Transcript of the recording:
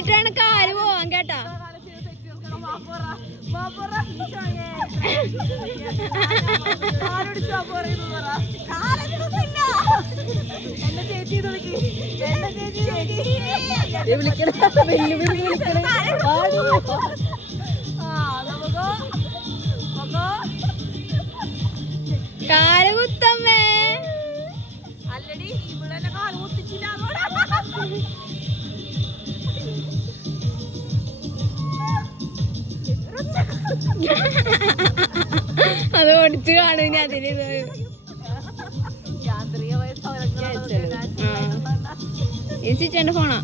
കുത്തിയിട്ടാണ് കാല് പോവാൻ കേട്ടാ. കാല് കുത്തമ്മേ. അല്ലടി ഇവിടെ കാല് കുത്തിച്ചില്ല. അത് ഓടിച്ചു കാണും. ഇനി അതിന് യാന്ത്രികമായ ഈ ചിറ്റന്റെ ഫോണാ.